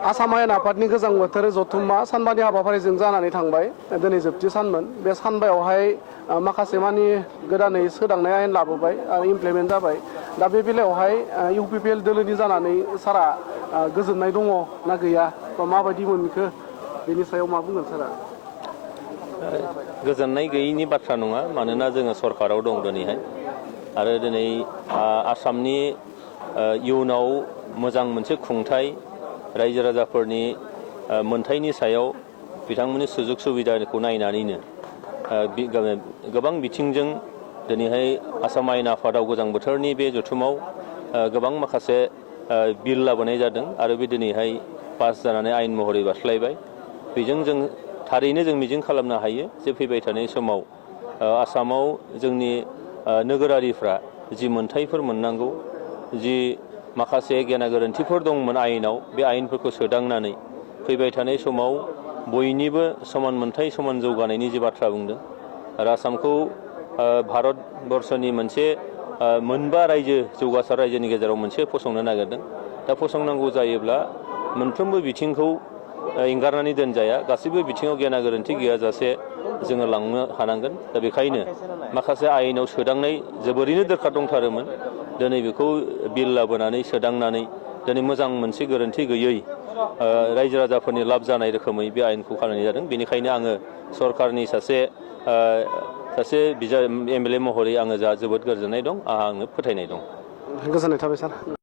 आसाम आयेन आफादनि गोजां बोथोर जथुम्मा सानबानि हाबाफारिजों जानानै थांबाय दिनै जोबथि सानमोन बे सानबायावहाय माखासे मानि गोदानै सोदांनाय आयेन लाबोबाय आरो इमप्लिमेन्ट जाबाय दा बे बेलायावहाय इउपिपिएल दोलोनि जानानै सारा गोजोननाय दङ ना गैया बा माबायदि मोनखो बेनि सायाव मा बुंगोन सारा गोजोननाय गैयैनि बाथ्रा नङा मानोना जोङो सरकाराव दं दिनैहाय आरो दिनै आसामनि इयुनाव मोजां मोनसे खुंथाय रायजो राजाफोरनि मोनथायनि सायाव बिथांमोननि सुजुग सुबिदाखौ नायनानैनो गोबां बिथिंजों दिनैहाय आसाम आयेन आफादाव गोजां बोथोरनि बे जथुमाव गोबां माखासे बिल लाबोनाय जादों आरो बे दिनैहाय पास जानानै आयेन महरै बारस्लायबाय बेजों जों थारैनो जों मिजिं खालामनो हायो जे फैबाय थानाय समाव आसामाव जोंनि नोगोरारिफ्रा जि मोनथायफोर मोननांगौ जि माखासे गेना गोरोन्थिफोर दंमोन आयेनाव बे आयेनफोरखौ सोदांनानै फैबाय थानाय समाव बयनिबो समान मोनथाय समान जौगानायनि जि बाथ्रा बुंदों आरो आसामखौ भारतबर्षनि मोनसे मोनबा रायजो जौगासार रायजोनि गेजेराव मोनसे फसंनो नागिरदों दा फसंनांगौ जायोब्ला मोनफ्रोमबो बिथिंखौ एंगारनानै दोनजाया गासैबो बिथिङाव गेना गोरोन्थि गैयाजासे जोङो लांनो हानांगोन दा बेखायनो माखासे आयेनाव सोदांनाय जोबोरैनो दरखार दंथारोमोन दिनै बेखौ बिल लाबोनानै सोदांनानै दिनै मोजां मोनसे गोरोन्थि गैयै रायजो राजाफोरनि लाब जानाय रोखोमै बे आयेनखौ खालामनाय जादों बेनिखायनो आङो सरकारनि सासे एमएलए महरै आङो जोबोद गोजोननाय दं आंनो फोथायनाय दं गोजोननाय थाबाय सार